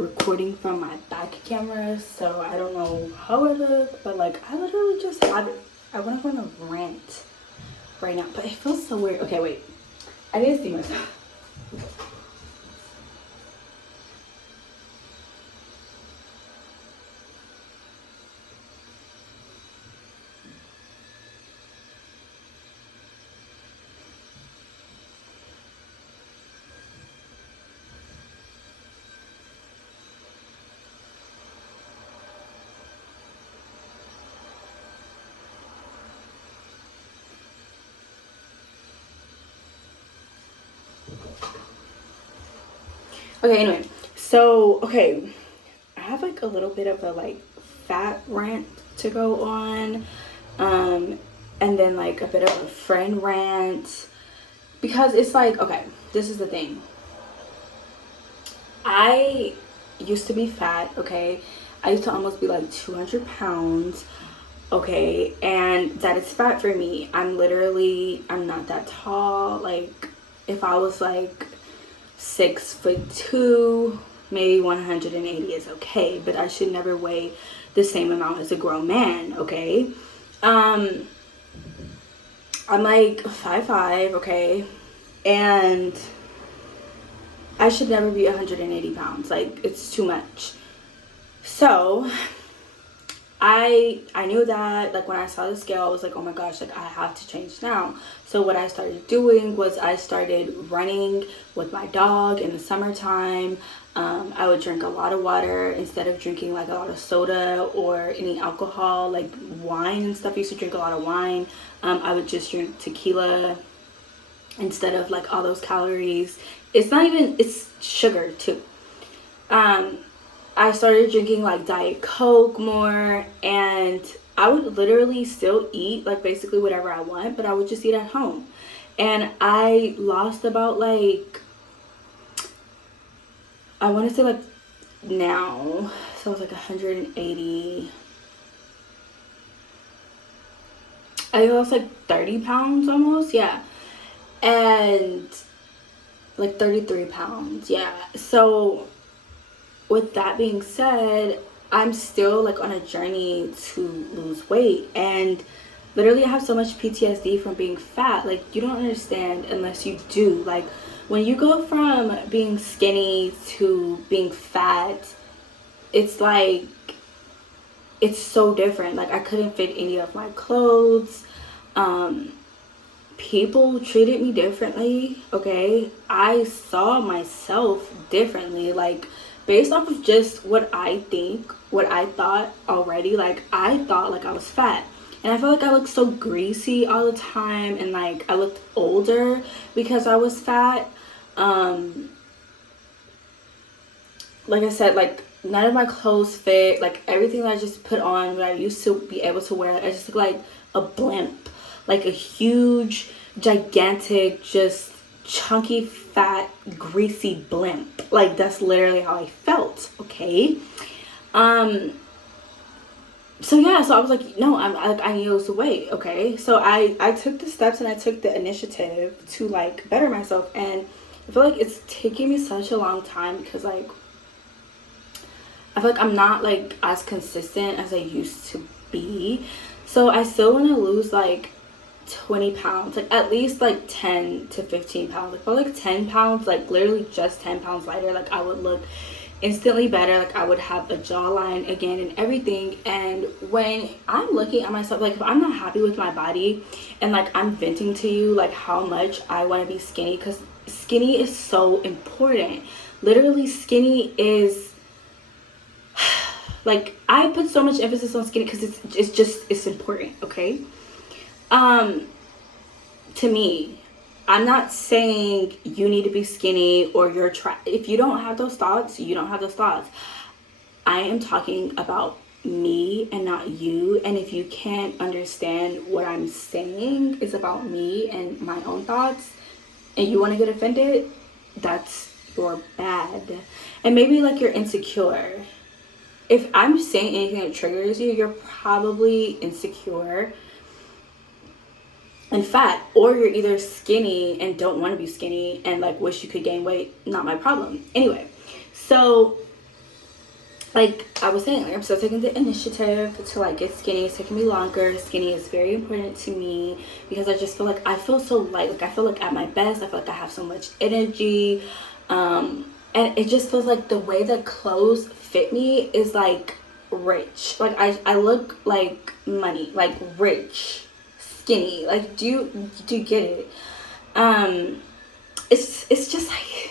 recording from my back camera, so I don't know how I look, but like I literally just have it. I want to go on a rant right now, but it feels so weird. Okay, wait. I need to see myself. Okay, anyway, so okay, I have like a little bit of a like fat rant to go on, and then like a bit of a friend rant, because it's like, okay, this is the thing. I used to be fat, okay? I used to almost be like 200 pounds, okay? And that is fat for me. I'm not that tall. Like, if I was like 6'2", maybe 180 is okay, but I should never weigh the same amount as a grown man, okay? I'm like 5'5", okay? And I should never be 180 pounds. Like, it's too much. So I knew that, like, when I saw the scale, I was like, oh my gosh, like, I have to change now. So what I started doing was I started running with my dog in the summertime. I would drink a lot of water instead of drinking like a lot of soda or any alcohol, like wine and stuff. I used to drink a lot of wine. I would just drink tequila instead of like all those calories. It's sugar too. I started drinking like Diet Coke more, and I would literally still eat like basically whatever I want, but I would just eat at home. And I lost about like, I want to say like now, so it was like 180. I lost like 30 pounds almost, yeah. And like 33 pounds, yeah. So with that being said, I'm still like on a journey to lose weight, and literally I have so much PTSD from being fat. Like, you don't understand unless you do. Like, when you go from being skinny to being fat, it's like, it's so different. Like, I couldn't fit any of my clothes. People treated me differently, okay? I saw myself differently, like, based off of just what I think, what I thought already. Like, I thought like I was fat, and I felt like I looked so greasy all the time, and like I looked older because I was fat. Like I said, like, none of my clothes fit. Like, everything that I just put on, what I used to be able to wear, I just look like a blimp, like a huge, gigantic, just chunky, fat, greasy blimp. Like, that's literally how I felt, okay? So yeah, so I was like, no, I need to lose weight, okay? So I took the steps and I took the initiative to like better myself, and I feel like it's taking me such a long time because like I feel like I'm not like as consistent as I used to be. So I still want to lose like 20 pounds, like at least like 10 to 15 pounds. Like, probably like 10 pounds, like literally just 10 pounds lighter, like I would look instantly better. Like, I would have a jawline again and everything. And when I'm looking at myself, like, if I'm not happy with my body and like I'm venting to you like how much I want to be skinny, because skinny is so important. Literally, skinny is like, I put so much emphasis on skinny because it's important, okay? To me, I'm not saying you need to be skinny or you're if you don't have those thoughts, you don't have those thoughts. I am talking about me and not you. And if you can't understand what I'm saying is about me and my own thoughts, and you want to get offended, that's your bad. And maybe like you're insecure. If I'm saying anything that triggers you, you're probably insecure and fat, or you're either skinny and don't want to be skinny and like wish you could gain weight. Not my problem. Anyway, so like I was saying, like I'm still taking the initiative to like get skinny. It's taking me longer. Skinny is very important to me because I just feel like I feel so light. Like I feel like at my best. I feel like I have so much energy. And it just feels like the way that clothes fit me is like rich. Like I look like money, like rich, skinny. Like do you get it? Um, it's just like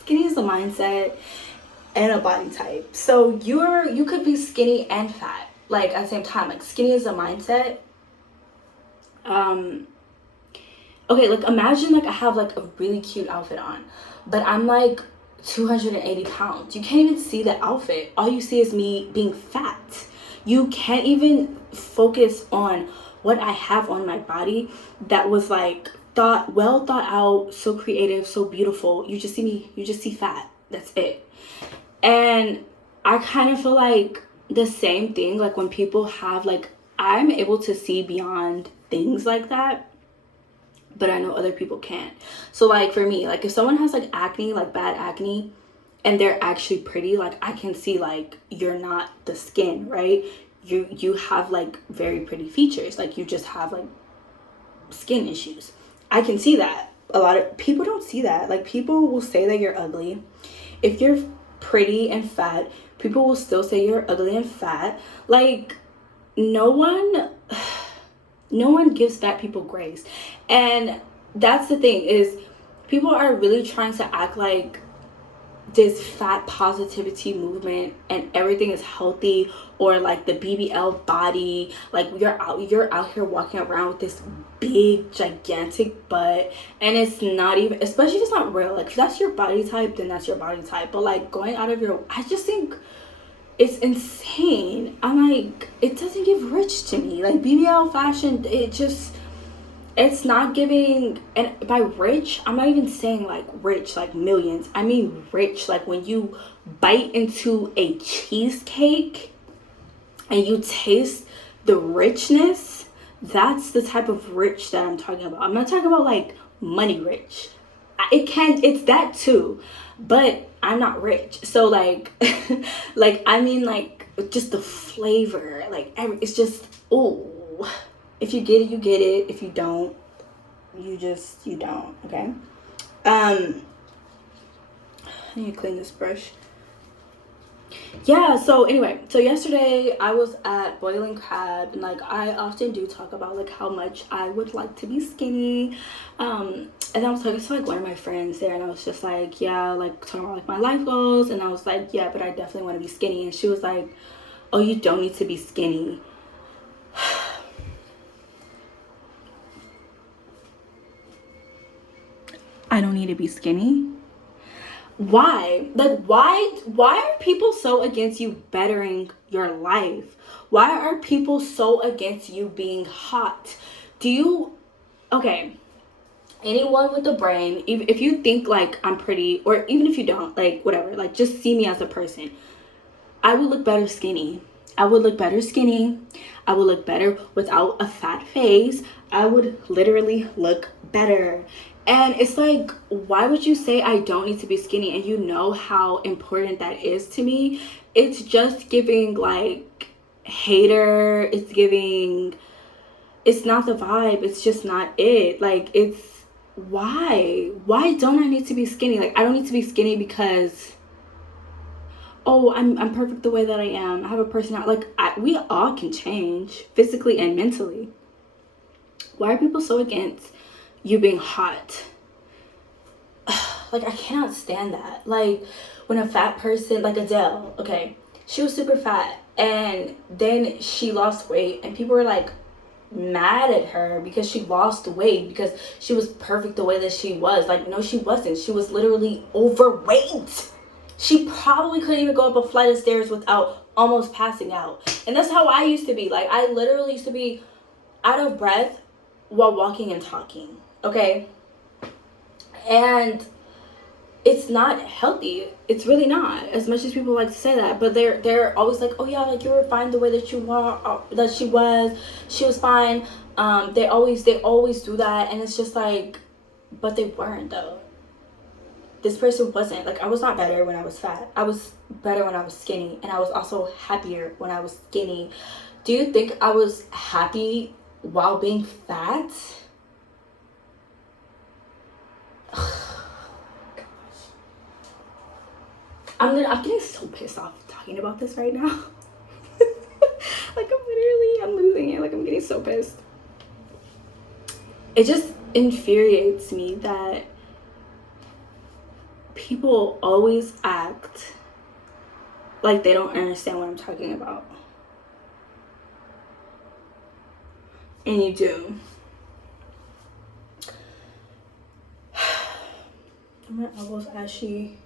skinny is a mindset and a body type. So you could be skinny and fat like at the same time. Like skinny is a mindset. Um, okay, like imagine like I have like a really cute outfit on, but I'm like 280 pounds. You can't even see the outfit. All you see is me being fat. You can't even focus on what I have on my body that was like thought out, so creative, so beautiful. You just see fat. That's it. And I kind of feel like the same thing, like when people have like, I'm able to see beyond things like that, but I know other people can't. So like for me, like if someone has like acne, like bad acne, and they're actually pretty, like I can see like you're not the skin, right? You have like very pretty features, like you just have like skin issues. I can see that. A lot of people don't see that. Like people will say that you're ugly. If you're pretty and fat, people will still say you're ugly and fat. Like no one no one gives fat people grace. And that's the thing is people are really trying to act like this fat positivity movement and everything is healthy, or like the BBL body, like you're out here walking around with this big gigantic butt, and it's not even, especially if it's not real. Like if that's your body type, then that's your body type, but like going out of your, I just think it's insane. I'm like, it doesn't give rich to me. Like BBL fashion, it's not giving. And by rich, I'm not even saying like rich like millions. I mean rich like when you bite into a cheesecake and you taste the richness. That's the type of rich that I'm talking about. I'm not talking about like money rich. It's that too, but I'm not rich. So like like I mean like just the flavor, like it's just, oh, if you get it, you get it. If you don't, you don't. Okay. I need to clean this brush. Yeah, so anyway, so yesterday I was at Boiling Crab, and like I often do talk about like how much I would like to be skinny. And I was talking to like one of my friends there, and I was just like, yeah, like talking about like my life goals, and I was like, yeah, but I definitely want to be skinny. And she was like, oh, you don't need to be skinny. I don't need to be skinny. Why? Like why are people so against you bettering your life? Why are people so against you being hot? Do you, okay, anyone with a brain, if you think like I'm pretty, or even if you don't, like whatever, like just see me as a person. I would look better skinny. I would look better skinny. I would look better without a fat face. I would literally look better. And it's like, why would you say I don't need to be skinny? And you know how important that is to me. It's just giving like hater. It's giving, it's not the vibe. It's just not it. Like, it's, why don't I need to be skinny? Like, I don't need to be skinny because, oh, I'm perfect the way that I am. I have a personality. Like, we all can change physically and mentally. Why are people so against you being hot? Like, I cannot stand that. Like, when a fat person, like Adele, okay, she was super fat, and then she lost weight, and people were like mad at her because she lost weight because she was perfect the way that she was. Like, no, she wasn't. She was literally overweight. She probably couldn't even go up a flight of stairs without almost passing out. And that's how I used to be. Like, I literally used to be out of breath while walking and talking. Okay? And it's not healthy. It's really not. As much as people like to say that, but they're always like, oh yeah, like you were fine the way that you were, that she was fine. They always do that, and it's just like, but they weren't though. this person wasn't. Like, I was not better when I was fat. I was better when I was skinny, and I was also happier when I was skinny. Do you think I was happy while being fat? I'm getting so pissed off talking about this right now. Like, I'm losing it. Like, I'm getting so pissed. It just infuriates me that people always act like they don't understand what I'm talking about. And you do. My elbow's ashy.